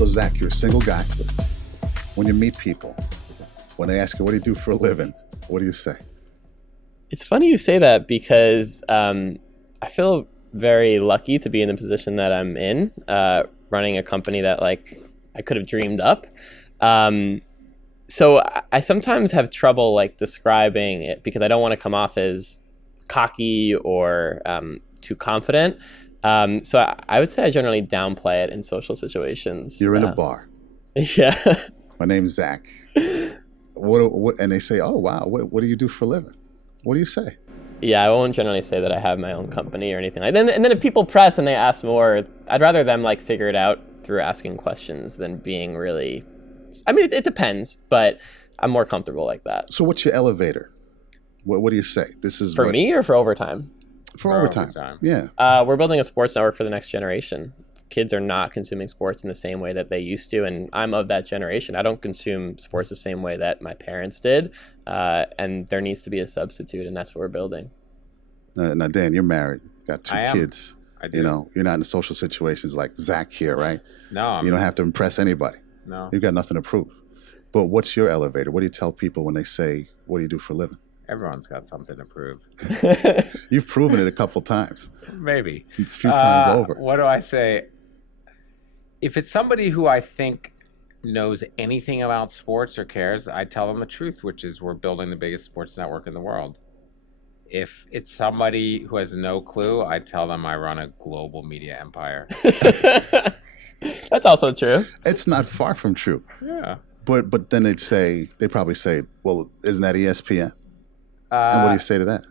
So Zach, you're a single guy. When you meet people, when they ask you, what do you do for a living? What do you say? It's funny you say that because I feel very lucky to be in the position that I'm in, running a company that like I could have dreamed up. So I sometimes have trouble like describing it because I don't want to come off as cocky or too confident. So I would say I generally downplay it in social situations. You're in a bar. Yeah. My name's Zach. What? And they say, oh, wow, what do you do for a living? What do you say? Yeah, I won't generally say that I have my own company or anything like that. And then if people press and they ask more, I'd rather them like figure it out through asking questions than being really, I mean, it depends, but I'm more comfortable like that. So what's your elevator? What do you say? This is For me or for overtime? For overtime. Yeah. We're building a sports network for the next generation. Kids are not consuming sports in the same way that they used to, and I'm of that generation. I don't consume sports the same way that my parents did, and there needs to be a substitute, and that's what we're building. Now, Dan, you're married, got two kids. I do. You know, you're not in social situations like Zach here, right? No. You don't have to impress anybody. No. You've got nothing to prove. But what's your elevator? What do you tell people when they say, what do you do for a living? Everyone's got something to prove. You've proven it a couple times. Maybe. A few times over. What do I say? If it's somebody who I think knows anything about sports or cares, I tell them the truth, which is we're building the biggest sports network in the world. If it's somebody who has no clue, I tell them I run a global media empire. That's also true. It's not far from true. Yeah. But then they'd probably say, well, isn't that ESPN? And what do you say to that?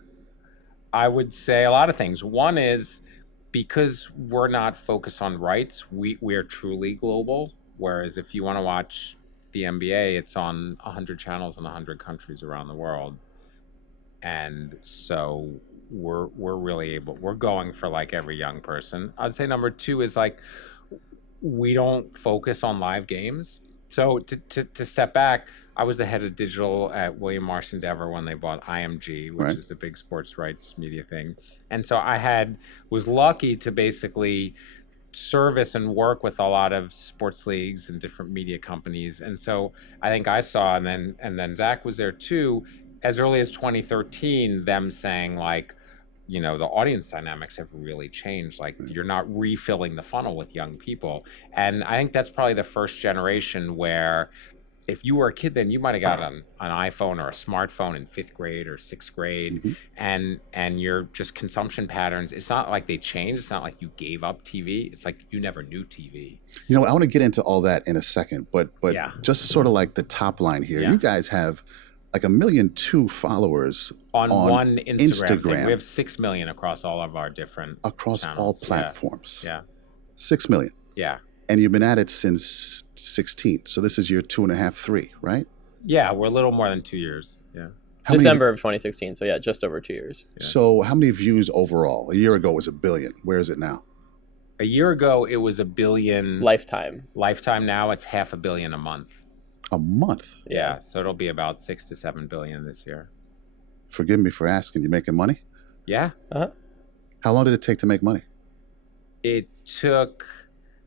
I would say a lot of things. One is because we're not focused on rights, we're truly global. Whereas if you want to watch the NBA, it's on 100 channels in 100 countries around the world. And so we're really able, we're going for like every young person. I'd say number two is like, we don't focus on live games. So to step back, I was the head of digital at William Morris Endeavor when they bought IMG, which is a big sports rights media thing. And so was lucky to basically service and work with a lot of sports leagues and different media companies. And so I think I saw, and then Zach was there too, as early as 2013, them saying like, you know, the audience dynamics have really changed. Like you're not refilling the funnel with young people. And I think that's probably the first generation where if you were a kid, then you might have got an iPhone or a smartphone in 5th grade or 6th grade, and your just consumption patterns, it's not like they changed. It's not like you gave up TV. It's like you never knew TV. You know, I want to get into all that in a second, but just sort of like the top line here. You guys have like 1.2 million followers on one Instagram thing. We have 6 million across all of our different channels. All platforms. Yeah. 6 million. Yeah. And you've been at it since 16. So this is year 2.5, 3, right? Yeah, we're a little more than 2 years. Yeah. December of 2016. So yeah, just over 2 years. Yeah. So how many views overall? A year ago it was 1 billion. Where is it now? A year ago it was 1 billion. Lifetime. Now it's 500 million a month. A month? Yeah. So it'll be about 6 to 7 billion this year. Forgive me for asking. You making money? Yeah. How long did it take to make money?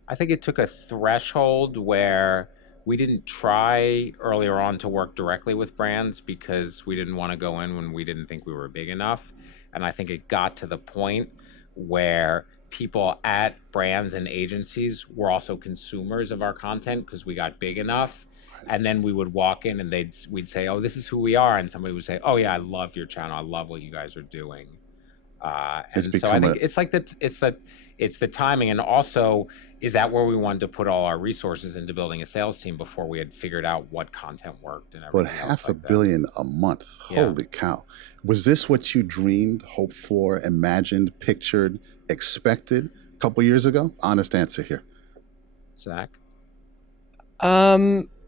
I think it took a threshold where we didn't try earlier on to work directly with brands because we didn't want to go in when we didn't think we were big enough. And I think it got to the point where people at brands and agencies were also consumers of our content because we got big enough. And then we would walk in and we'd say, oh, this is who we are. And somebody would say, oh yeah, I love your channel. I love what you guys are doing. And so I think it's the timing. And also, is that where we wanted to put all our resources into building a sales team before we had figured out what content worked and everything else. But 500 million a month. Yeah. Holy cow. Was this what you dreamed, hoped for, imagined, pictured, expected a couple years ago? Honest answer here. Zach?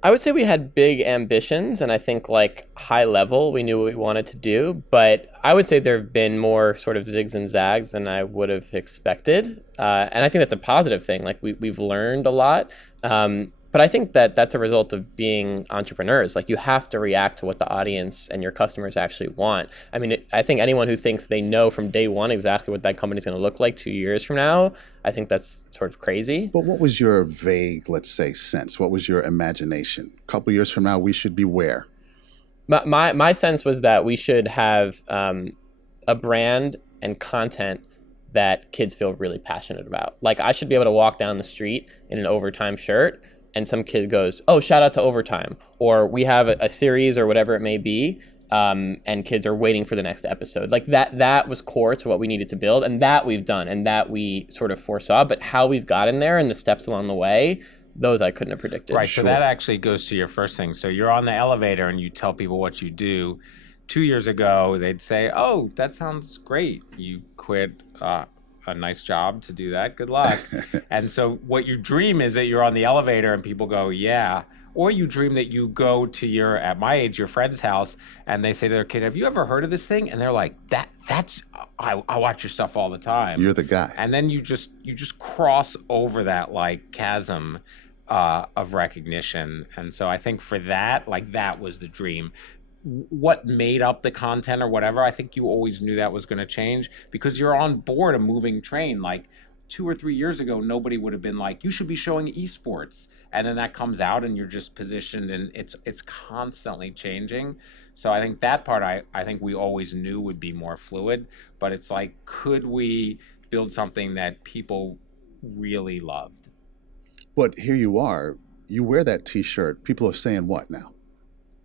I would say we had big ambitions, and I think like high level, we knew what we wanted to do, but I would say there have been more sort of zigs and zags than I would have expected. And I think that's a positive thing. Like we've learned a lot. But I think that that's a result of being entrepreneurs. Like, you have to react to what the audience and your customers actually want. I mean, I think anyone who thinks they know from day one exactly what that company's going to look like 2 years from now, I think that's sort of crazy. But what was your vague, let's say, sense? What was your imagination? A couple years from now, we should be where? My sense was that we should have a brand and content that kids feel really passionate about. Like, I should be able to walk down the street in an Overtime shirt and some kid goes, oh, shout out to Overtime. Or we have a series or whatever it may be, and kids are waiting for the next episode. Like, that was core to what we needed to build, and that we've done, and that we sort of foresaw. But how we've gotten there and the steps along the way, those I couldn't have predicted. Right, so that actually goes to your first thing. So you're on the elevator and you tell people what you do. 2 years ago, they'd say, oh, that sounds great. You quit a nice job to do that. Good luck. And so what you dream is that you're on the elevator and people go, yeah. Or you dream that you go to your, at my age, your friend's house, and they say to their kid, have you ever heard of this thing? And they're like, I watch your stuff all the time. You're the guy. And then you just cross over that like chasm of recognition. And so I think for that, like, that was the dream. What made up the content or whatever, I think you always knew that was going to change because you're on board a moving train. Like 2 or 3 years ago, nobody would have been like, you should be showing esports. And then that comes out and you're just positioned, and it's constantly changing. So I think that part, I think we always knew would be more fluid, but it's like, could we build something that people really loved? But here you are, you wear that t-shirt. People are saying what now?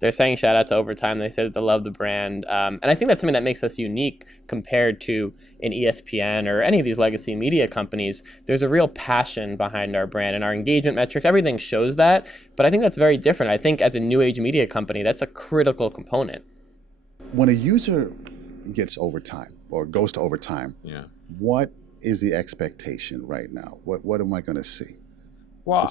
They're saying shout out to Overtime. They say that they love the brand. And I think that's something that makes us unique compared to an ESPN or any of these legacy media companies. There's a real passion behind our brand, and our engagement metrics, everything shows that. But I think that's very different. I think as a new age media company, that's a critical component. When a user gets Overtime or goes to Overtime, what is the expectation right now? What am I going to see? Well,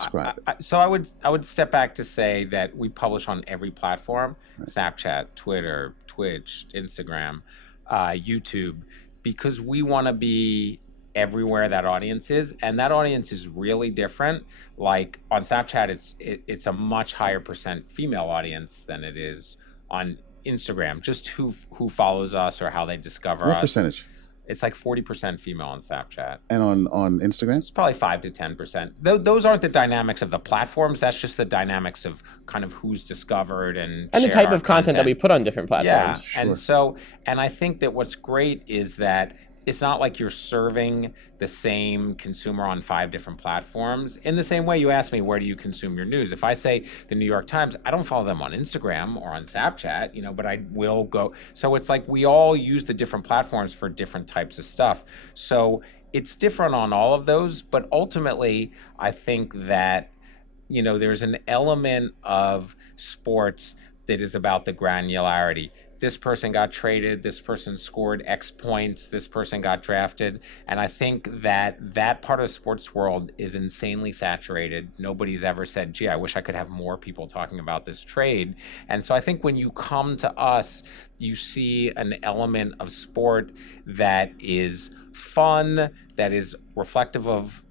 so I would step back to say that we publish on every platform, right. Snapchat, Twitter, Twitch, Instagram, YouTube, because we want to be everywhere that audience is, and that audience is really different. Like on Snapchat, it's a much higher % female audience than it is on Instagram. Just who follows us or how they discover us. What percentage? It's like 40% female on Snapchat. And on Instagram? It's probably 5 to 10%. Those aren't the dynamics of the platforms. That's just the dynamics of kind of who's discovered and the type of content that we put on different platforms. Yeah, sure. And I think that what's great is that it's not like you're serving the same consumer on 5 different platforms. In the same way, you ask me, where do you consume your news? If I say the New York Times, I don't follow them on Instagram or on Snapchat, but I will go. So it's like we all use the different platforms for different types of stuff. So it's different on all of those. But ultimately, I think that, there's an element of sports that is about the granularity. This person got traded, this person scored X points, this person got drafted. And I think that part of the sports world is insanely saturated. Nobody's ever said, gee, I wish I could have more people talking about this trade. And so I think when you come to us, you see an element of sport that is fun, that is reflective of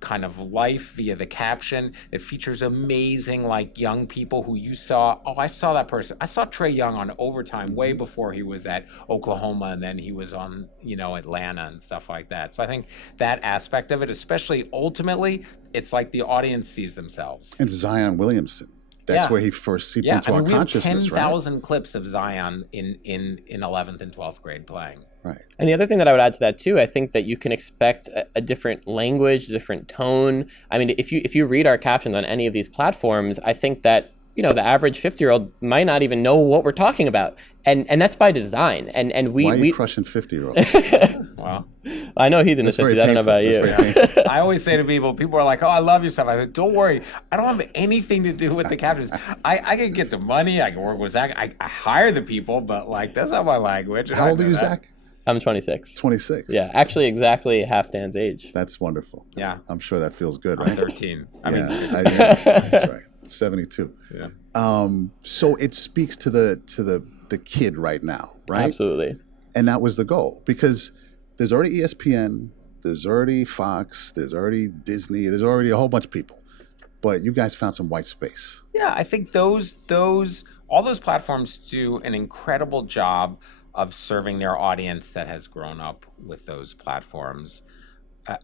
kind of life via the caption. It features amazing young people who you saw. Oh, I saw that person. I saw Trae Young on Overtime way before he was at Oklahoma, and then he was on Atlanta and stuff like that. So I think that aspect of it, especially ultimately, it's like the audience sees themselves. And Zion Williamson. That's where he first seeped into our consciousness, right? We have 10,000 clips of Zion in 11th and 12th grade playing. Right. And the other thing that I would add to that too, I think that you can expect a different language, different tone. I mean, if you read our captions on any of these platforms, I think that the average 50-year-old might not even know what we're talking about, and that's by design. And we why are you crushing 50-year-olds? Wow. I know he's in the 50s. I don't know about you. I always say to people are like, oh, I love your stuff. I said, don't worry. I don't have anything to do with the captions. I can get the money. I can work with Zach. I hire the people, but that's not my language. How old are you, Zach? I'm 26. 26? Yeah, actually exactly half Dan's age. That's wonderful. Yeah. I'm sure that feels good, right? I'm 13. That's right. 72. Yeah. So it speaks to the kid right now, right? Absolutely. And that was the goal, because there's already ESPN, there's already Fox, there's already Disney, there's already a whole bunch of people. but you guys found some white space. Yeah, I think all those platforms do an incredible job of serving their audience that has grown up with those platforms.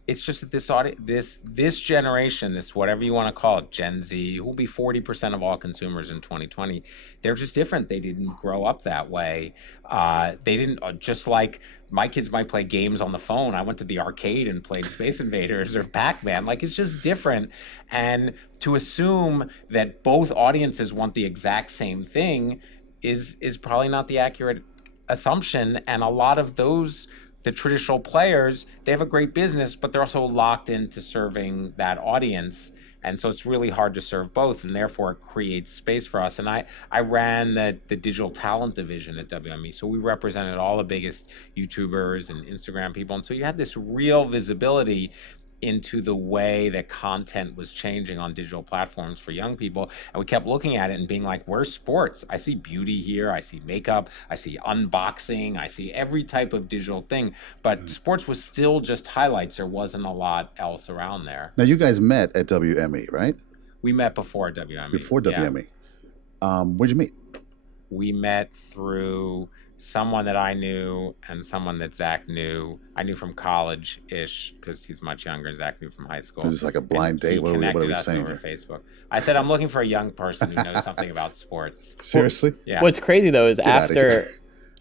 It's just that this generation, this whatever you want to call it, Gen Z, who will be 40% of all consumers in 2020, they're just different. They didn't grow up that way. They didn't, just like my kids might play games on the phone. I went to the arcade and played Space Invaders or Pac-Man. Like, it's just different. And to assume that both audiences want the exact same thing is probably not the accurate assumption. And a lot of the traditional players, they have a great business, but they're also locked into serving that audience. And so it's really hard to serve both, and therefore it creates space for us. And I ran the digital talent division at WME. So we represented all the biggest YouTubers and Instagram people. And so you had this real visibility into the way that content was changing on digital platforms for young people. And we kept looking at it and being like, where's sports? I see beauty here. I see makeup. I see unboxing. I see every type of digital thing. But sports was still just highlights. There wasn't a lot else around there. Now, you guys met at WME, right? We met before WME. Before WME. Yeah. Where'd you meet? We met through someone that I knew and someone that Zach knew. I knew from college-ish because he's much younger. Zach knew from high school. This is like a blind date. What are we saying over here? Facebook. I said, I'm looking for a young person who knows something about sports. Seriously? Yeah. What's crazy though is after.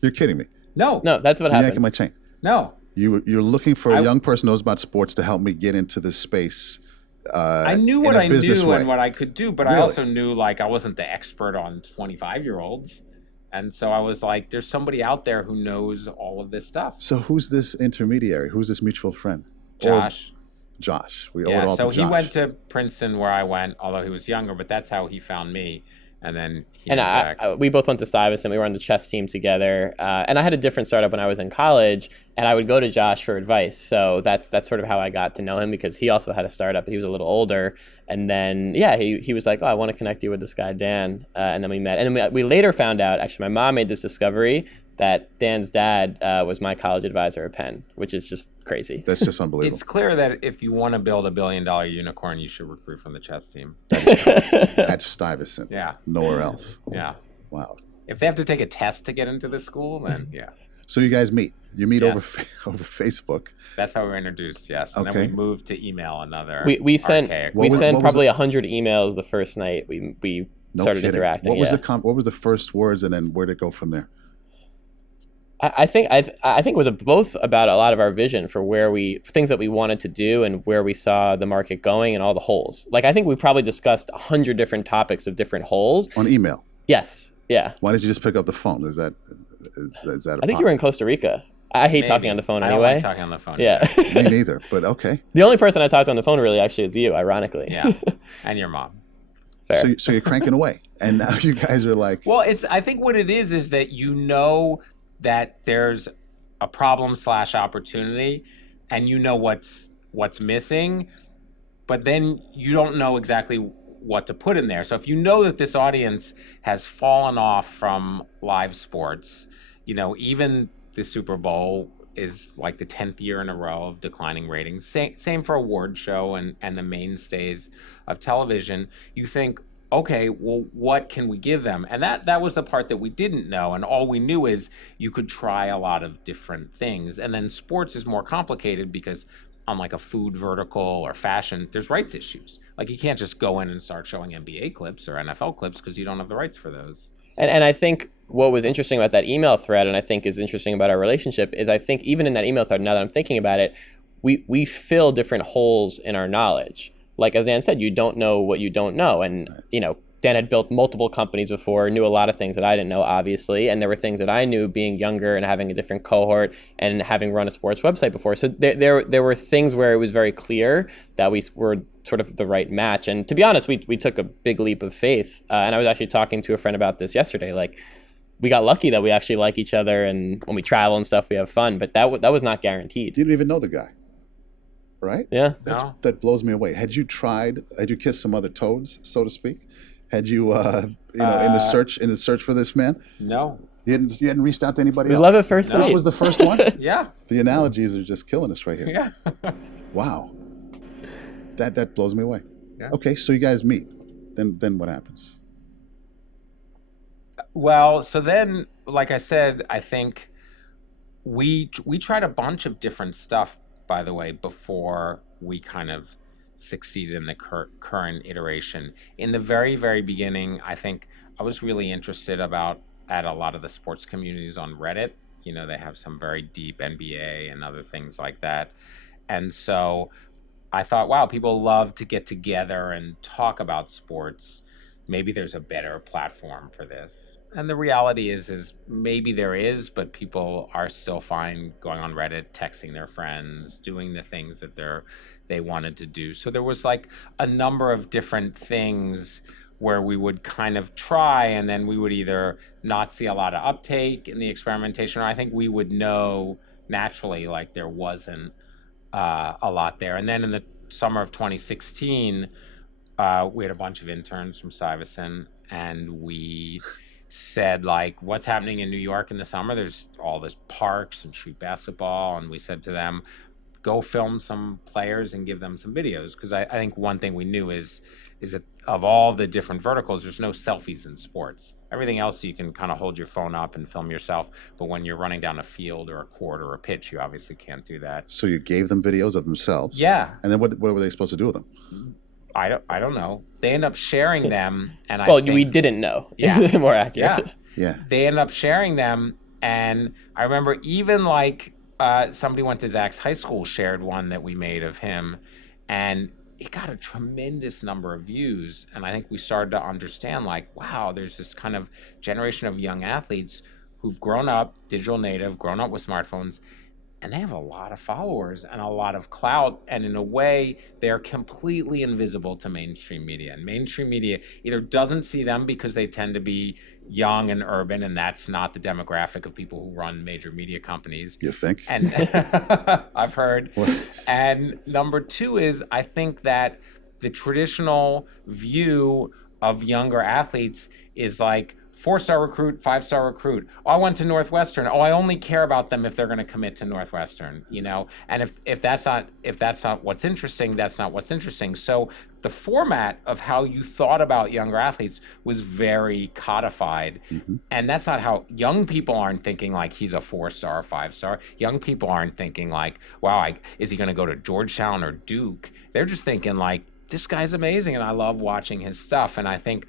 You're kidding me. No, that's what You're happened. yanking my chain. No. You're looking for a young person who knows about sports to help me get into this space. I knew what I knew and what I could do, but Really? I also knew like I wasn't the expert on 25-year-olds. And so I was like, there's somebody out there who knows all of this stuff. So who's this intermediary? Who's this mutual friend? Josh. Josh. We owe it all to Josh. He went to Princeton where I went, although he was younger, but that's how he found me. And then he and Zach. We both went to Stuyvesant. We were on the chess team together. And I had a different startup when I was in college, and I would go to Josh for advice. So that's sort of how I got to know him, because he also had a startup, but he was a little older. And then, he was like, oh, I want to connect you with this guy, Dan. And then we met. And then we later found out, actually, my mom made this discovery that Dan's dad was my college advisor at Penn, which is just crazy. That's just unbelievable. It's clear that if you want to build $1 billion unicorn, you should recruit from the chess team. At Stuyvesant. Yeah. Nowhere else. Yeah. Wow. If they have to take a test to get into the school, then yeah. So you guys meet. You meet over Facebook. That's how we were introduced, yes. And then we moved to email another. We sent probably 100 emails the first night we started interacting. What was the first words, and then where'd it go from there? I think it was both about a lot of our vision for things that we wanted to do and where we saw the market going and all the holes. Like, I think we probably discussed 100 different topics of different holes. On email? Yes. Yeah. Why did you just pick up the phone? Is that I think you were in Costa Rica. I hate talking on the phone anyway. I don't like talking on the phone. Yeah. Me neither, but okay. The only person I talked to on the phone really actually is you, ironically. Yeah. And your mom. Fair. So you're cranking away, and now you guys are like... Well, I think what it is that you know that there's a problem / opportunity, and you know what's missing, but then you don't know exactly what to put in there. So if you know that this audience has fallen off from live sports, even the Super Bowl is like the 10th year in a row of declining ratings. Same for award show and the mainstays of television. You think, okay, well, what can we give them? And that was the part that we didn't know. And all we knew is you could try a lot of different things. And then sports is more complicated because unlike a food vertical or fashion, there's rights issues. Like, you can't just go in and start showing NBA clips or NFL clips because you don't have the rights for those. And I think what was interesting about that email thread, and I think is interesting about our relationship, is I think even in that email thread, now that I'm thinking about it, we fill different holes in our knowledge. Like, as Dan said, you don't know what you don't know. And, Dan had built multiple companies before, knew a lot of things that I didn't know, obviously. And there were things that I knew being younger and having a different cohort and having run a sports website before. So there were things where it was very clear that we were sort of the right match. And to be honest, we took a big leap of faith. And I was actually talking to a friend about this yesterday. Like, we got lucky that we actually like each other, and when we travel and stuff, we have fun. But that was not guaranteed. You didn't even know the guy, right? Yeah. That blows me away. Had you kissed some other toads, so to speak? Had you, in the search for this man? No. You hadn't reached out to anybody else? We love at first sight. This was the first one? Yeah. The analogies are just killing us right here. Yeah. Wow. That blows me away. Yeah. Okay, so you guys meet. Then what happens? Well, so then, like I said, I think we tried a bunch of different stuff, by the way, before we kind of succeeded in the current iteration. In the very, very beginning, I think I was really interested about at a lot of the sports communities on Reddit. You know, they have some very deep NBA and other things like that. And so I thought, wow, people love to get together and talk about sports. Maybe there's a better platform for this. And the reality is maybe there is, but people are still fine going on Reddit, texting their friends, doing the things that they wanted to do. So there was like a number of different things where we would kind of try, and then we would either not see a lot of uptake in the experimentation, or I think we would know naturally like there wasn't a lot there. And then in the summer of 2016, we had a bunch of interns from Stuyvesant, and we said, like, what's happening in New York in the summer? There's all this parks and street basketball. And we said to them, go film some players and give them some videos. Because I think one thing we knew is that of all the different verticals, there's no selfies in sports. Everything else you can kind of hold your phone up and film yourself. But when you're running down a field or a court or a pitch, you obviously can't do that. So you gave them videos of themselves. Yeah. And then what were they supposed to do with them? I don't know. They end up sharing them, and we didn't know. Yeah. Is more accurate. Yeah. They end up sharing them, and I remember even like somebody went to Zach's high school, shared one that we made of him, and it got a tremendous number of views. And I think we started to understand, like, wow, there's this kind of generation of young athletes who've grown up digital native, grown up with smartphones, and they have a lot of followers and a lot of clout, and in a way they're completely invisible to mainstream media. And mainstream media either doesn't see them because they tend to be young and urban, and that's not the demographic of people who run major media companies. You think? And I've heard. And number two is, I think that the traditional view of younger athletes is like, 4-star recruit, 5-star recruit. Oh, I went to Northwestern. Oh, I only care about them if they're going to commit to Northwestern, you know? And if that's not what's interesting, that's not what's interesting. So the format of how you thought about younger athletes was very codified. Mm-hmm. And that's not how young people aren't thinking like he's a 4-star or 5-star. Young people aren't thinking like, wow, is he going to go to Georgetown or Duke? They're just thinking like, this guy's amazing and I love watching his stuff. And I think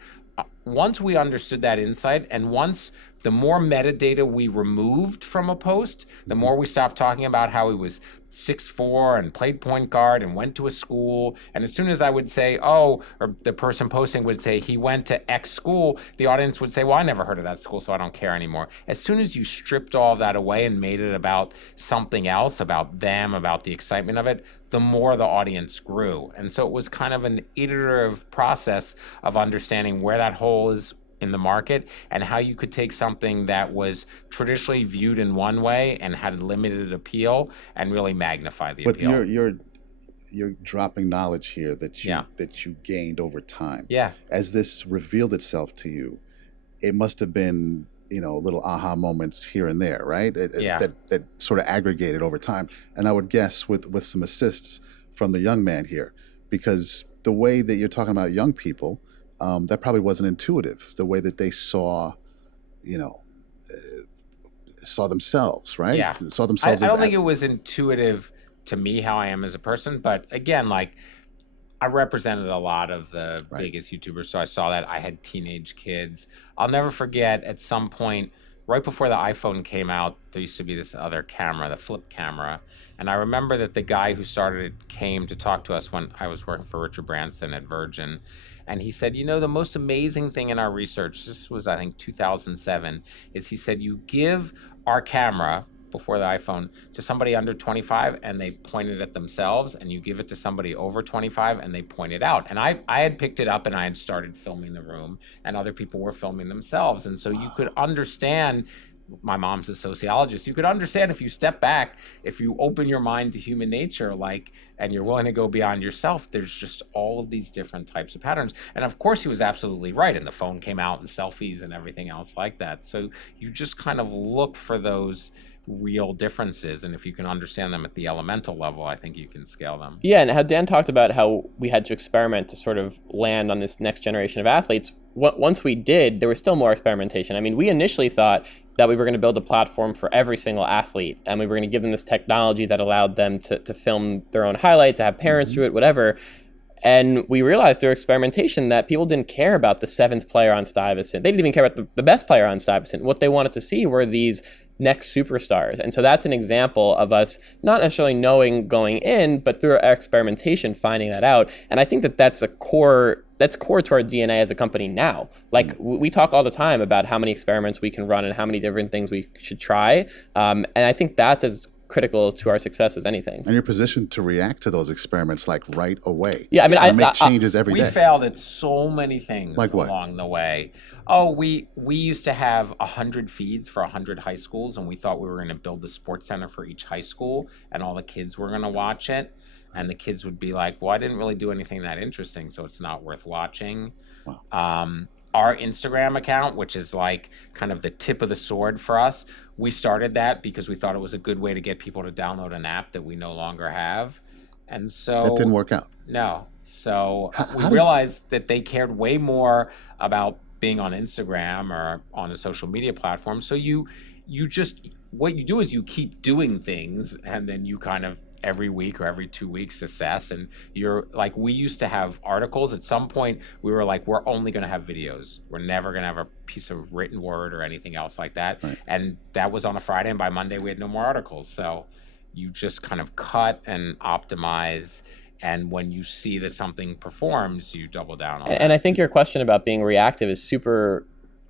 once we understood that insight, and once the more metadata we removed from a post, the more we stopped talking about how he was 6'4" and played point guard and went to a school. And as soon as I would say, oh, or the person posting would say he went to X school, the audience would say, well, I never heard of that school, so I don't care anymore. As soon as you stripped all of that away and made it about something else, about them, about the excitement of it, the more the audience grew. And so it was kind of an iterative process of understanding where that hole is in the market and how you could take something that was traditionally viewed in one way and had limited appeal and really magnify the appeal. But you're dropping knowledge here that you gained over time. Yeah. As this revealed itself to you, it must have been, little aha moments here and there, right? That sort of aggregated over time. And I would guess with some assists from the young man here, because the way that you're talking about young people, that probably wasn't intuitive, the way that they saw themselves, right? Yeah. Saw themselves I don't think it was intuitive to me how I am as a person, but again, like, I represented a lot of the biggest YouTubers, so I saw that. I had teenage kids. I'll never forget at some point, right before the iPhone came out, there used to be this other camera, the flip camera. And I remember that the guy who started it came to talk to us when I was working for Richard Branson at Virgin. And he said, the most amazing thing in our research, this was, I think, 2007, is he said, you give our camera before the iPhone to somebody under 25 and they point it at themselves, and you give it to somebody over 25 and they point it out. And I had picked it up and I had started filming the room, and other people were filming themselves. And so you could understand, my mom's a sociologist, you could understand if you step back, if you open your mind to human nature, like, and you're willing to go beyond yourself, there's just all of these different types of patterns. And of course he was absolutely right, and the phone came out and selfies and everything else like that. So you just kind of look for those real differences, and if you can understand them at the elemental level, I think you can scale them. Yeah, and how Dan talked about how we had to experiment to sort of land on this next generation of athletes. Once we did, there was still more experimentation. I mean, we initially thought that we were going to build a platform for every single athlete, and we were going to give them this technology that allowed them to film their own highlights, to have parents do it, whatever. And we realized through experimentation that people didn't care about the 7th player on Stuyvesant. They didn't even care about the best player on Stuyvesant. What they wanted to see were these next superstars. And so that's an example of us not necessarily knowing going in, but through our experimentation, finding that out. And I think that that's core to our DNA as a company now. Like we talk all the time about how many experiments we can run and how many different things we should try. And I think that's as critical to our success as anything. And you're positioned to react to those experiments like right away. Yeah, I mean, I make changes every day. We failed at so many things like along the way. Oh, we used to have 100 feeds for 100 high schools, and we thought we were going to build a sports center for each high school, and all the kids were going to watch it. And the kids would be like, well, I didn't really do anything that interesting, so it's not worth watching. Wow. Our Instagram account, which is like kind of the tip of the sword for us, we started that because we thought it was a good way to get people to download an app that we no longer have. And so that didn't work out. No. So we realized that they cared way more about being on Instagram or on a social media platform. So you just, what you do is you keep doing things, and then you kind of every week or every 2 weeks assess. And you're like, we used to have articles. At some point we were like, we're only going to have videos. We're never going to have a piece of written word or anything else like that. Right. And that was on a Friday, and by Monday we had no more articles. So you just kind of cut and optimize. And when you see that something performs, you double down on it. And I think your question about being reactive is super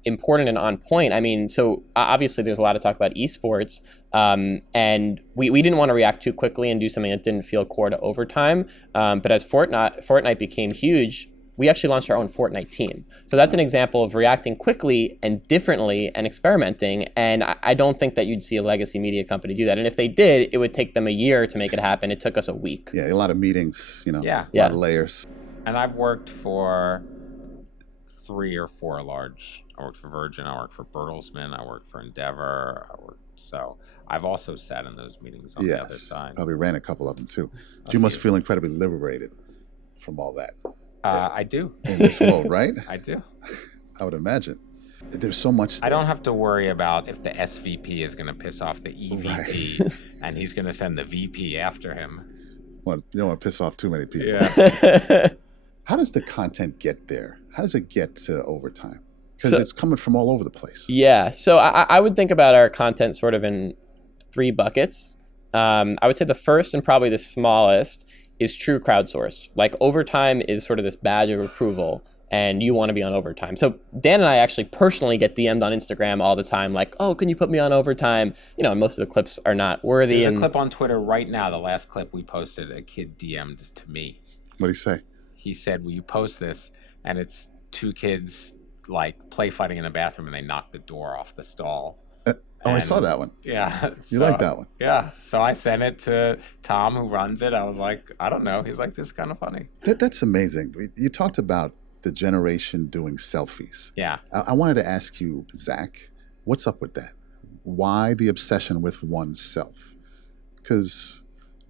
important and on point. I mean, so obviously there's a lot of talk about esports, and we didn't want to react too quickly and do something that didn't feel core to Overtime. But as Fortnite became huge, we actually launched our own Fortnite team. So that's an example of reacting quickly and differently and experimenting. And I don't think that you'd see a legacy media company do that. And if they did, it would take them a year to make it happen. It took us a week. Yeah, a lot of meetings, a lot of layers. And I've worked for 3 or 4 large. I worked for Virgin, I worked for Bertelsmann, I worked for Endeavor, so I've also sat in those meetings on the other side. Probably ran a couple of them too. You must feel incredibly liberated from all that. I do. In this world, right? I do. I would imagine. There's so much there. I don't have to worry about if the SVP is going to piss off the EVP, right. And he's going to send the VP after him. Well, you don't want to piss off too many people. Yeah. How does the content get there? How does it get to Overtime? Because it's coming from all over the place. Yeah. So I would think about our content sort of in 3 buckets. I would say the first and probably the smallest is true crowdsourced. Like Overtime is sort of this badge of approval, and you want to be on Overtime. So Dan and I actually personally get DM'd on Instagram all the time, like, oh, can you put me on Overtime? And most of the clips are not worthy. There's a clip on Twitter right now, the last clip we posted, a kid DM'd to me. What did he say? He said, will you post this? And it's 2 kids like play fighting in the bathroom, and they knock the door off the stall. I saw that one. Yeah. You like that one? Yeah. So I sent it to Tom, who runs it. I was like, I don't know. He's like, this is kind of funny. That's amazing. You talked about the generation doing selfies. Yeah. I wanted to ask you, Zach, what's up with that? Why the obsession with oneself? Because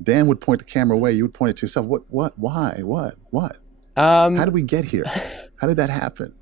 Dan would point the camera away. You would point it to yourself. What? Why? What? How did we get here? How did that happen?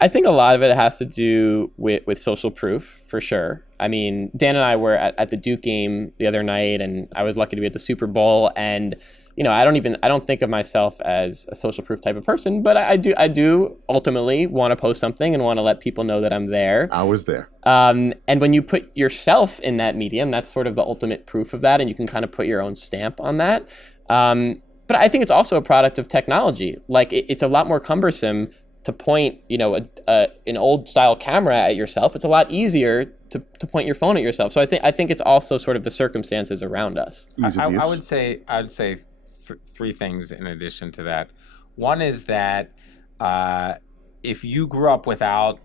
I think a lot of it has to do with social proof, for sure. I mean, Dan and I were at the Duke game the other night, and I was lucky to be at the Super Bowl. And I don't think of myself as a social proof type of person, but I do ultimately want to post something and want to let people know that I'm there. I was there. And when you put yourself in that medium, that's sort of the ultimate proof of that, and you can kind of put your own stamp on that. But I think it's also a product of technology. Like it's a lot more cumbersome to point, an old style camera at yourself. It's a lot easier to point your phone at yourself. So I think it's also sort of the circumstances around us. I would say 3 things in addition to that. One is that if you grew up without,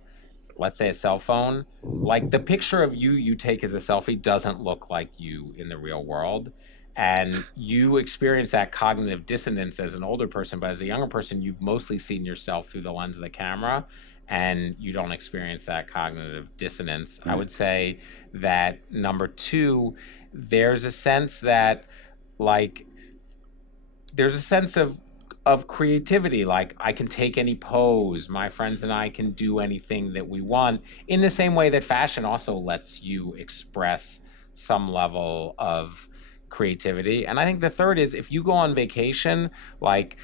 let's say, a cell phone, like the picture of you take as a selfie doesn't look like you in the real world. And you experience that cognitive dissonance as an older person, but as a younger person, you've mostly seen yourself through the lens of the camera. and you don't experience that cognitive dissonance. Right. I would say that number two, there's a sense that like there's a sense of creativity. Like I can take any pose. My friends and I can do anything that we want, in the same way that fashion also lets you express some level of creativity. And I think the third is, if you go on vacation, like,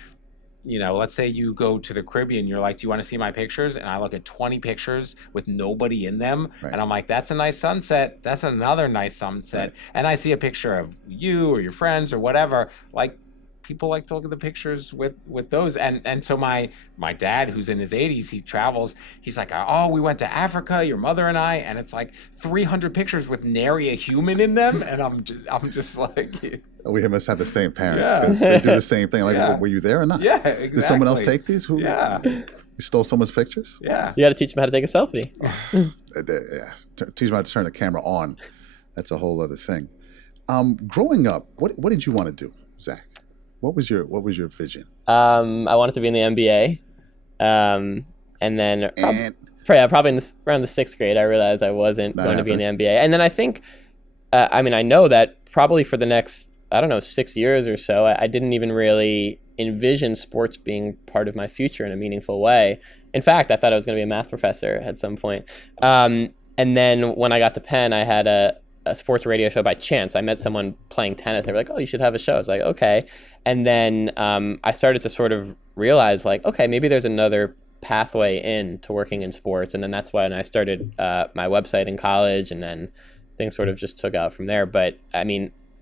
let's say you go to the Caribbean, you're like, do you want to see my pictures? And I look at 20 pictures with nobody in them. Right. And I'm like, that's a nice sunset. That's another nice sunset. Right. And I see a picture of you or your friends or whatever. Like, people like to look at the pictures with those. And so my dad, who's in his 80s, he travels. He's like, oh, we went to Africa, your mother and I, and it's like 300 pictures with nary a human in them. And I'm just like... We must have the same parents, because they do the same thing. Like, were you there or not? Yeah, exactly. Did someone else take these? Yeah. You stole someone's pictures? Yeah. You got to teach them how to take a selfie. Yeah. Teach them how to turn the camera on. That's a whole other thing. Growing up, what did you want to do, Zach? What was your vision? I wanted to be in the NBA, and then probably around the sixth grade, I realized I wasn't going to be in the NBA. And then I think, I know that probably for the next, 6 years or so, I didn't even really envision sports being part of my future in a meaningful way. In fact, I thought I was going to be a math professor at some point. And then when I got to Penn, I had a sports radio show by chance. I met someone playing tennis. They were like, oh, you should have a show. I was like, okay. And then I started to sort of realize, like, okay, maybe there's another pathway into working in sports. And then that's when I started my website in college, and then things sort of just took out from there. But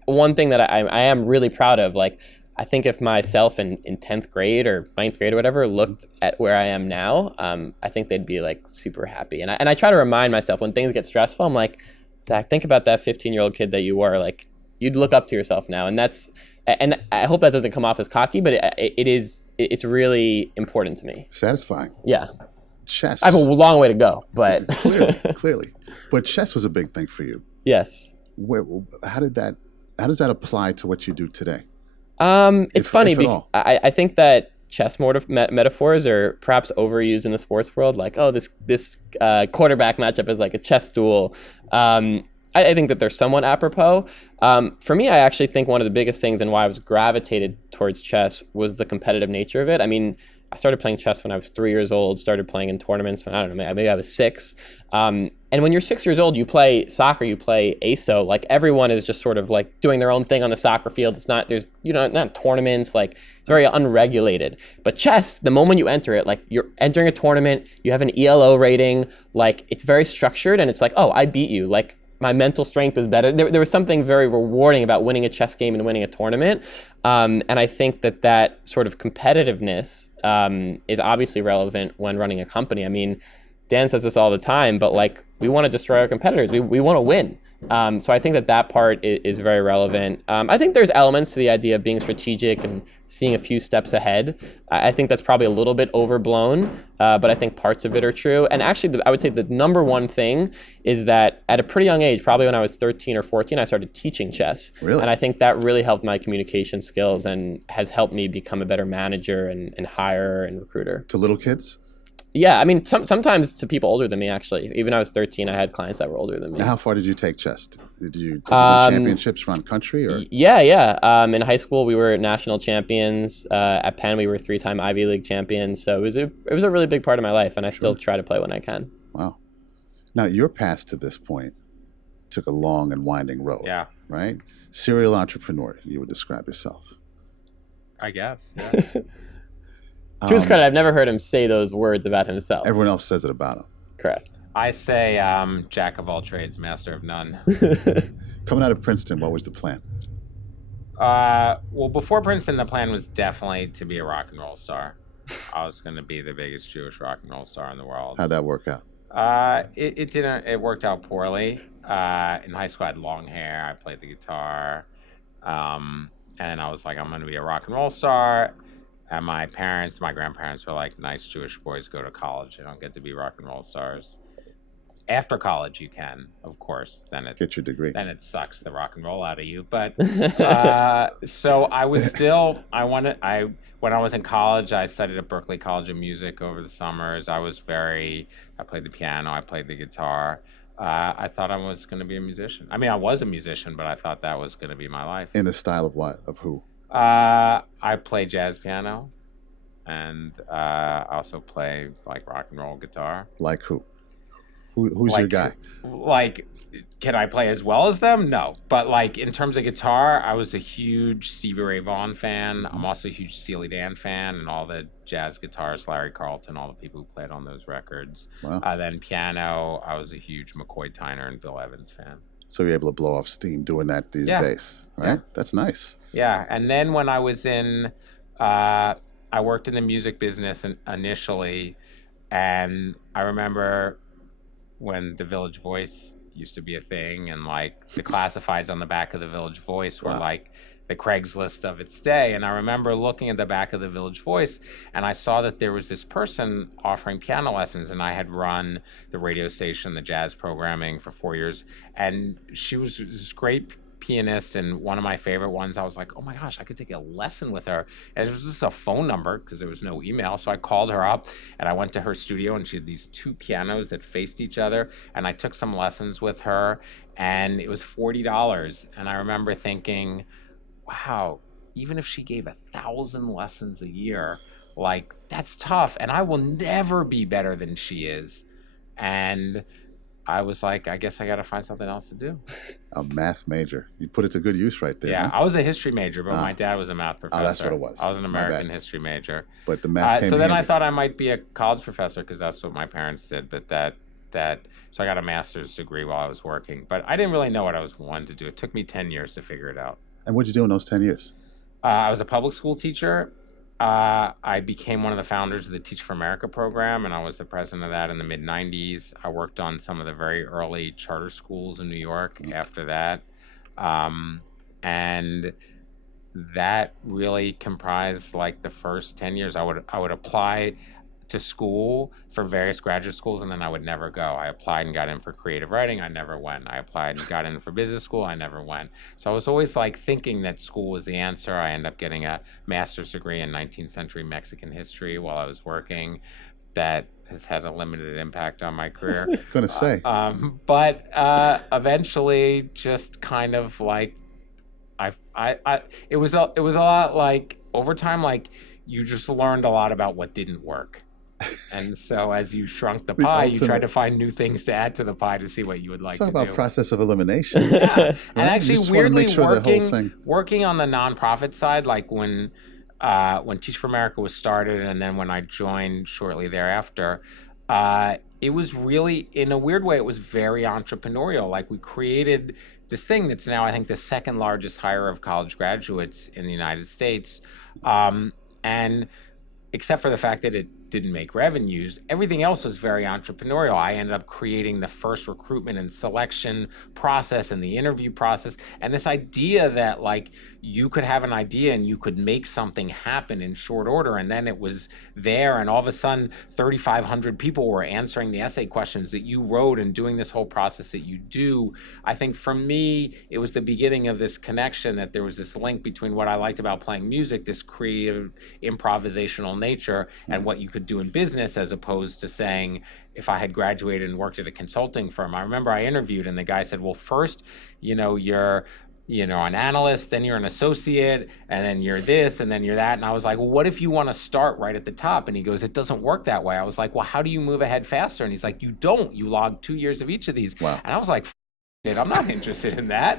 one thing that I am really proud of, like, I think if myself in 10th grade or 9th grade or whatever looked at where I am now, I think they'd be like super happy. And I try to remind myself when things get stressful, I'm like, Zach, think about that 15-year-old kid that you were. Like, you'd look up to yourself now. And I hope that doesn't come off as cocky, but it's really important to me. Satisfying. Yeah. Chess. I have a long way to go, but clearly. But chess was a big thing for you. Yes. How does that apply to what you do today? It's funny because I think that chess metaphors are perhaps overused in the sports world. Like, oh, this quarterback matchup is like a chess duel. I think that they're somewhat apropos. For me, I actually think one of the biggest things and why I was gravitated towards chess was the competitive nature of it. I started playing chess when I was 3 years old, started playing in tournaments when, I don't know, maybe I was 6. And when you're 6 years old, you play soccer, you play ASO, like everyone is just sort of like doing their own thing on the soccer field. It's not, not tournaments, like it's very unregulated. But chess, the moment you enter it, like you're entering a tournament, you have an ELO rating, like it's very structured, and it's like, oh, I beat you. Like my mental strength is better. There was something very rewarding about winning a chess game and winning a tournament. And I think that sort of competitiveness is obviously relevant when running a company. Dan says this all the time, but like we want to destroy our competitors. We want to win. So I think that part is very relevant. I think there's elements to the idea of being strategic and seeing a few steps ahead. I think that's probably a little bit overblown, but I think parts of it are true. And actually, I would say the number one thing is that at a pretty young age, probably when I was 13 or 14, I started teaching chess. Really? And I think that really helped my communication skills and has helped me become a better manager and hirer and recruiter. To little kids? Yeah, sometimes to people older than me, actually. Even when I was 13, I had clients that were older than me. Now, how far did you take chess? Did you win championships around the country? Or? Yeah. In high school, we were national champions. At Penn, we were 3-time Ivy League champions. So it was a really big part of my life, and I still try to play when I can. Wow. Now, your path to this point took a long and winding road. Yeah. Right? Serial entrepreneur, you would describe yourself. I guess, yeah. To his credit, I've never heard him say those words about himself. Everyone else says it about him. Correct. I say jack of all trades, master of none. Coming out of Princeton, what was the plan? Well, before Princeton, the plan was definitely to be a rock and roll star. I was going to be the biggest Jewish rock and roll star in the world. How'd that work out? It didn't. It worked out poorly. In high school, I had long hair. I played the guitar. And I was like, I'm going to be a rock and roll star. And my grandparents were like, nice Jewish boys go to college. They don't get to be rock and roll stars. After college, you can, of course. Get your degree. Then it sucks the rock and roll out of you. But so I was still. When I was in college, I studied at Berklee College of Music over the summers. I played the piano. I played the guitar. I thought I was going to be a musician. I mean, I was a musician, but I thought that was going to be my life. In the style of what? Of who? I play jazz piano, and I also play like rock and roll guitar. Like who? Who's your guy? Like, can I play as well as them? No. But like in terms of guitar, I was a huge Stevie Ray Vaughan fan. I'm also a huge Steely Dan fan, and all the jazz guitarists, Larry Carlton, all the people who played on those records. Wow. Then piano, I was a huge McCoy Tyner and Bill Evans fan. So you're able to blow off steam doing that these days, right? Yeah. That's nice. Yeah. And then when I was I worked in the music business initially, and I remember when the Village Voice used to be a thing, and like the classifieds on the back of the Village Voice were like the Craigslist of its day. And I remember looking at the back of the Village Voice, and I saw that there was this person offering piano lessons, and I had run the radio station, the jazz programming for 4 years, and she was this great pianist, and one of my favorite ones. I was like, oh my gosh, I could take a lesson with her. And it was just a phone number because there was no email. So I called her up, and I went to her studio, and she had these two pianos that faced each other, and I took some lessons with her, and it was $40. And I remember thinking, wow, even if she gave 1,000 lessons a year, like that's tough, and I will never be better than she is. And I was like, I guess I got to find something else to do. A math major. You put it to good use right there. Yeah, huh? I was a history major, but my dad was a math professor. Oh, that's what it was. I was an American history major. But the math came So then handy. I thought I might be a college professor because that's what my parents did. But so I got a master's degree while I was working. But I didn't really know what I was wanting to do. It took me 10 years to figure it out. And what'd you do in those 10 years? I was a public school teacher. I became one of the founders of the Teach for America program, and I was the president of that in the mid-90s. I worked on some of the very early charter schools in New York after that. And that really comprised like the first 10 years. I would apply to school for various graduate schools, and then I would never go. I applied and got in for creative writing. I never went. I applied and got in for business school. I never went. So I was always like thinking that school was the answer. I ended up getting a master's degree in 19th century Mexican history while I was working. That has had a limited impact on my career. Gonna say. But eventually, just kind of like, it was a lot like over time, like you just learned a lot about what didn't work. And so as you shrunk the pie, you tried to find new things to add to the pie to see what you would like to do. Talk about process of elimination. Yeah. Right? And actually, weirdly, sure working on the nonprofit side, like when Teach for America was started, and then when I joined shortly thereafter, it was really, in a weird way, it was very entrepreneurial. Like we created this thing that's now, I think, the second largest hire of college graduates in the United States. And except for the fact that it didn't make revenues, everything else was very entrepreneurial. I ended up creating the first recruitment and selection process and the interview process. And this idea that like you could have an idea and you could make something happen in short order, and then it was there, and all of a sudden 3,500 people were answering the essay questions that you wrote and doing this whole process that you do. I think for me, it was the beginning of this connection, that there was this link between what I liked about playing music, this creative improvisational nature, and what you could do in business, as opposed to saying, if I had graduated and worked at a consulting firm. I remember I interviewed, and the guy said, well, first, you're an analyst, then you're an associate, and then you're this, and then you're that. And I was like, well, what if you want to start right at the top? And he goes, it doesn't work that way. I was like, well, how do you move ahead faster? And he's like, you don't. You log 2 years of each of these. Wow. And I was like, I'm not interested in that.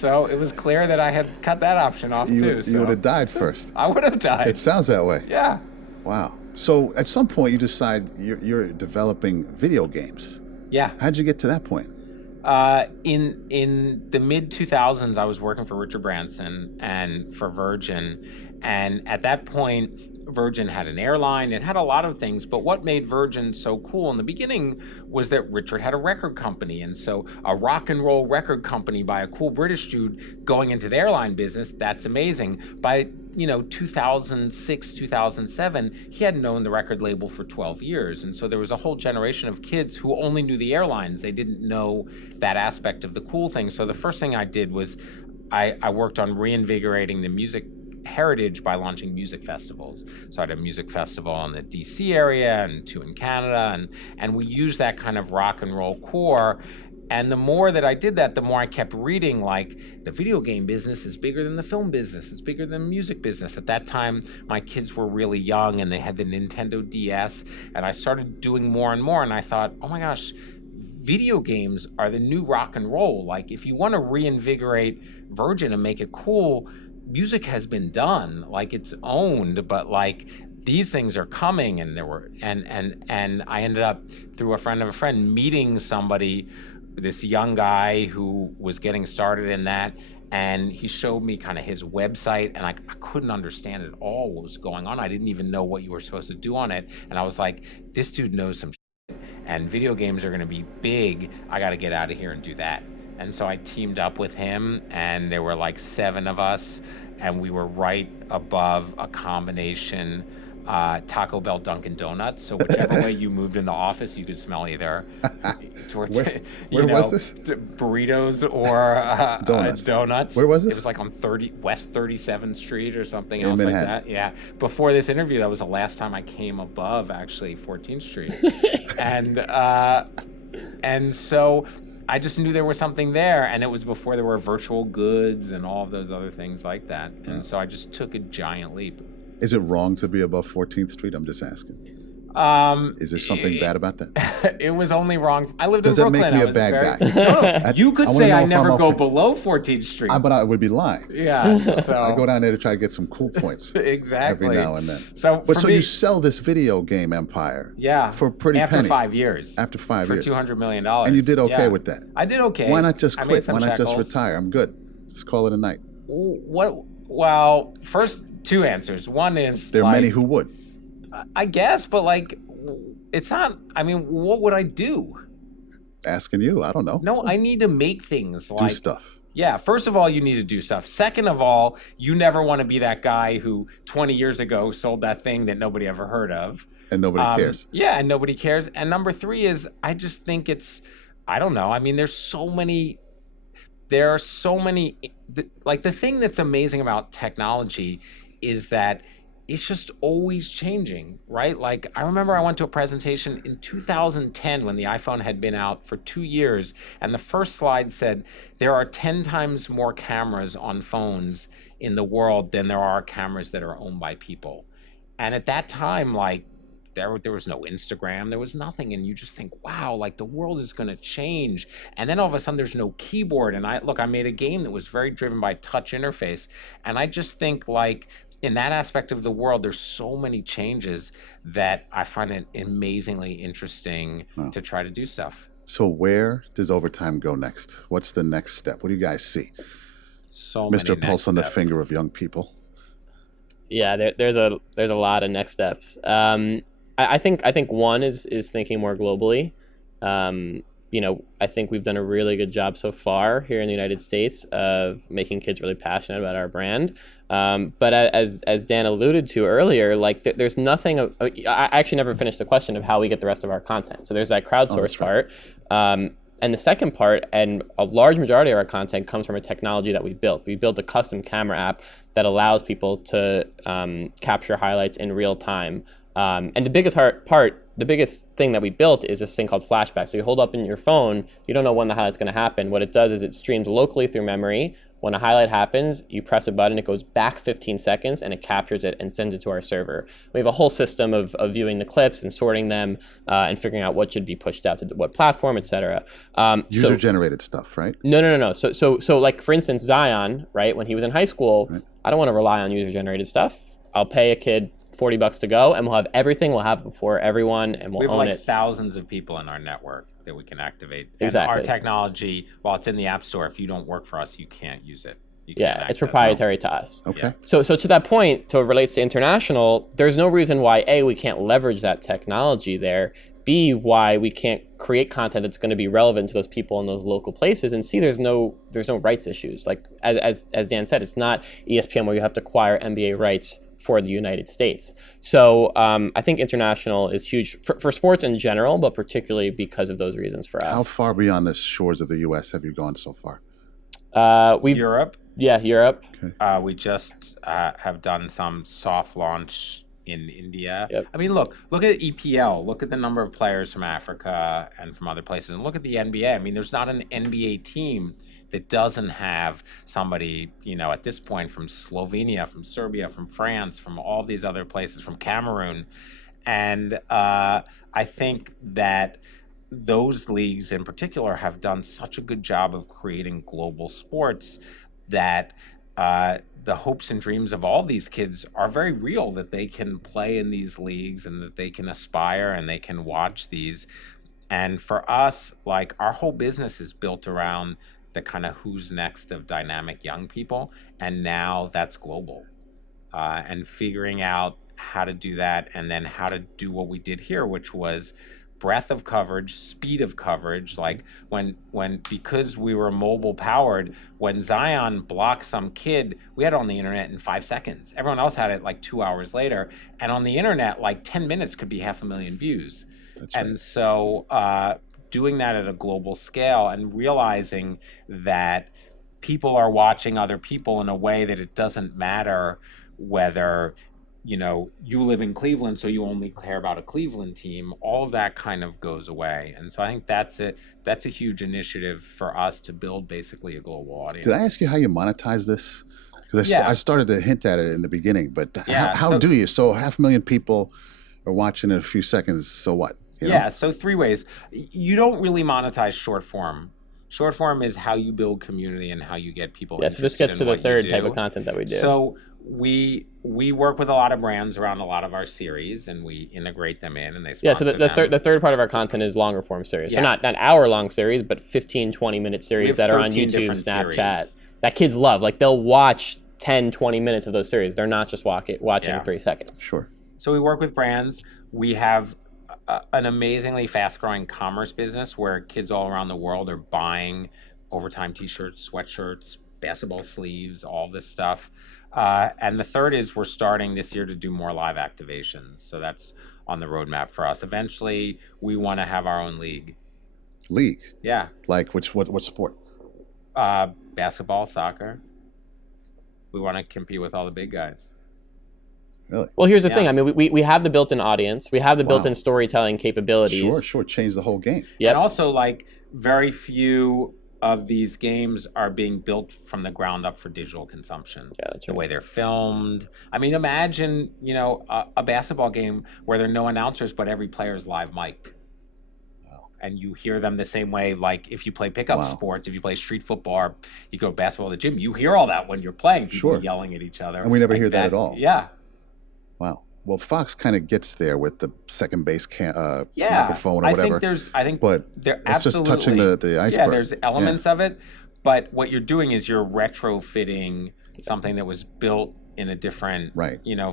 So it was clear that I had cut that option off too. You would have died first. I would have died. It sounds that way. Yeah. Wow. So at some point you decide you're developing video games. Yeah. How'd you get to that point? In the mid 2000s, I was working for Richard Branson and for Virgin, and at that point, Virgin had an airline. It had a lot of things, but what made Virgin so cool in the beginning was that Richard had a record company, and so a rock and roll record company by a cool British dude going into the airline business, that's amazing. By 2006, 2007, he hadn't owned the record label for 12 years. And so there was a whole generation of kids who only knew the airlines. They didn't know that aspect of the cool thing. So the first thing I did was I worked on reinvigorating the music heritage by launching music festivals. So I had a music festival in the DC area and 2 in Canada. And we used that kind of rock and roll core. And the more that I did that, the more I kept reading, like, the video game business is bigger than the film business. It's bigger than the music business. At that time, my kids were really young and they had the Nintendo DS. And I started doing more and more. And I thought, oh my gosh, video games are the new rock and roll. Like, if you want to reinvigorate Virgin and make it cool, music has been done. Like, it's owned, but like, these things are coming. And and I ended up, through a friend of a friend, meeting somebody, this young guy who was getting started in that, and he showed me kind of his website, and I couldn't understand at all what was going on. I didn't even know what you were supposed to do on it, and I was like, this dude knows some shit, and video games are going to be big. I got to get out of here and do that. And so I teamed up with him, and there were like 7 of us, and we were right above a combination Taco Bell, Dunkin' Donuts. So whichever way you moved in the office, you could smell either where was this? Burritos or donuts. Where was this? It was like on West 37th Street or something in else Manhattan. like that. Yeah. Before this interview, that was the last time I came above, actually, 14th Street. And so I just knew there was something there, and it was before there were virtual goods and all of those other things like that. And so I just took a giant leap. Is it wrong to be above 14th Street? I'm just asking. Is there something bad about that? It was only wrong. I lived Does in Brooklyn. Does that make me a bad guy? No, you could say I never go okay. below 14th Street. But I would be lying. Yeah. So. I go down there to try to get some cool points. Exactly. Every now and then. So you sell this video game empire. Yeah. For a pretty after penny. 5 years. After 5 years. For $200 million. And you did okay with that. I did okay. Why not just quit? Why not shekels. just retire? I'm good. Just call it a night. Well, first, 2 answers. One is there are many who would. I guess, but like, it's not. I mean, what would I do? Asking you. I don't know. No, I need to make things. Do stuff. Yeah. First of all, you need to do stuff. Second of all, you never want to be that guy who 20 years ago sold that thing that nobody ever heard of. And nobody cares. Yeah, and nobody cares. And number 3 is, I just think it's, I don't know. I mean, there are so many, like, the thing that's amazing about technology is that it's just always changing, right? Like, I remember I went to a presentation in 2010 when the iPhone had been out for 2 years, and the first slide said, there are 10 times more cameras on phones in the world than there are cameras that are owned by people. And at that time, like, there was no Instagram, there was nothing, and you just think, wow, like, the world is going to change. And then all of a sudden there's no keyboard, and I made a game that was very driven by touch interface, and I just think, like, in that aspect of the world, there's so many changes that I find it amazingly interesting to try to do stuff. So where does Overtime go next? What's the next step? What do you guys see? So Mr. many Pulse on the steps. finger of young people. Yeah, there's a lot of next steps. I think one is thinking more globally. I think we've done a really good job so far here in the United States of making kids really passionate about our brand. But as Dan alluded to earlier, like, there's nothing. I actually never finished the question of how we get the rest of our content. So there's that crowdsource part. And the second part, and a large majority of our content, comes from a technology that we built. We built a custom camera app that allows people to capture highlights in real time. And the biggest thing that we built is this thing called flashback. So you hold up in your phone, you don't know when the highlight's going to happen. What it does is it streams locally through memory. When a highlight happens, you press a button, it goes back 15 seconds, and it captures it and sends it to our server. We have a whole system of viewing the clips and sorting them and figuring out what should be pushed out to what platform, etc. User-generated stuff, right? No. So like, for instance, Zion, right? When he was in high school, right. I don't want to rely on user-generated stuff. I'll pay a kid $40 to go, and we'll have everything. We'll have it before everyone, and we'll own it. We have like thousands of people in our network that we can activate. Exactly. And our technology, while it's in the App Store, if you don't work for us, you can't use it. It's proprietary to us. Okay. Yeah. So to that point, so it relates to international, there's no reason why, A, we can't leverage that technology there, B, why we can't create content that's going to be relevant to those people in those local places, and C, there's no rights issues. Like as Dan said, it's not ESPN where you have to acquire NBA rights for the United States. So I think international is huge for sports in general, but particularly because of those reasons for us. How far beyond the shores of the U.S. have you gone so far? Europe. Yeah, Europe. Okay. We just have done some soft launch in India. Yep. I mean, look at EPL. Look at the number of players from Africa and from other places, and look at the NBA. I mean, there's not an NBA team that doesn't have somebody, at this point from Slovenia, from Serbia, from France, from all these other places, from Cameroon. And I think that those leagues in particular have done such a good job of creating global sports that the hopes and dreams of all these kids are very real, that they can play in these leagues and that they can aspire and they can watch these. And for us, like, our whole business is built around the kind of who's next of dynamic young people. And now that's global. And figuring out how to do that, and then how to do what we did here, which was breadth of coverage, speed of coverage. Like when because we were mobile powered, when Zion blocked some kid, we had it on the internet in 5 seconds. Everyone else had it like 2 hours later. And on the internet, like 10 minutes could be 500,000 views. That's right. And so doing that at a global scale and realizing that people are watching other people in a way that it doesn't matter whether you live in Cleveland, so you only care about a Cleveland team. All of that kind of goes away. And so I think that's a huge initiative for us to build basically a global audience. Did I ask you how you monetize this? Because I started to hint at it in the beginning, but how do you? So 500,000 people are watching in a few seconds, so what? Yeah, so 3 ways. You don't really monetize short form. Short form is how you build community and how you get people interested. So this gets to the third type of content that we do. So we work with a lot of brands around a lot of our series, and we integrate them in, and they sponsor so the third part of our content is longer form series. So not hour-long series, but 15, 20-minute series that are on YouTube, Snapchat, series that kids love. Like, they'll watch 10, 20 minutes of those series. They're not just watching 3 seconds. Sure. So we work with brands. We have an amazingly fast-growing commerce business where kids all around the world are buying overtime t-shirts, sweatshirts, basketball sleeves, all this stuff. And the third is we're starting this year to do more live activations. So that's on the roadmap for us. Eventually, we want to have our own league. League? Yeah. Like what sport? Basketball, soccer. We want to compete with all the big guys. Really? Well, here's the thing. I mean, we have the built-in audience. We have the built-in storytelling capabilities. Sure. Change the whole game. Yep. And also, like, very few of these games are being built from the ground up for digital consumption. Yeah, that's right. The way they're filmed. I mean, imagine, a basketball game where there are no announcers, but every player is live mic'd. Wow. And you hear them the same way, like if you play pickup sports, if you play street football, or you go basketball at the gym, you hear all that when you're playing, people yelling at each other. And we never hear that at all. Yeah. Wow. Well, Fox kind of gets there with the second base microphone or whatever. I think but they're it's just touching the iceberg. Yeah, there's elements of it, but what you're doing is you're retrofitting something that was built in a different,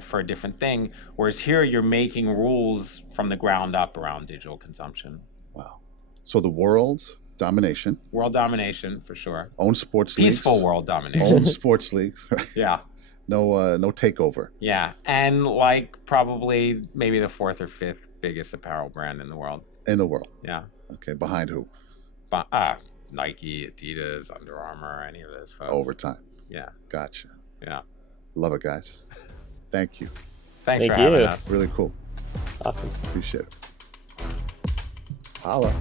for a different thing. Whereas here, you're making rules from the ground up around digital consumption. Wow. So the world domination. World domination, for sure. Own sports leagues. Peaceful world domination. Own sports leagues. Yeah. No takeover. Yeah, and like probably maybe the 4th or 5th biggest apparel brand in the world. In the world. Yeah. Okay, behind who? Nike, Adidas, Under Armour, any of those folks. Over time. Yeah. Gotcha. Yeah. Love it, guys. Thank you. Thanks for having us. Really cool. Awesome. Appreciate it. Holla.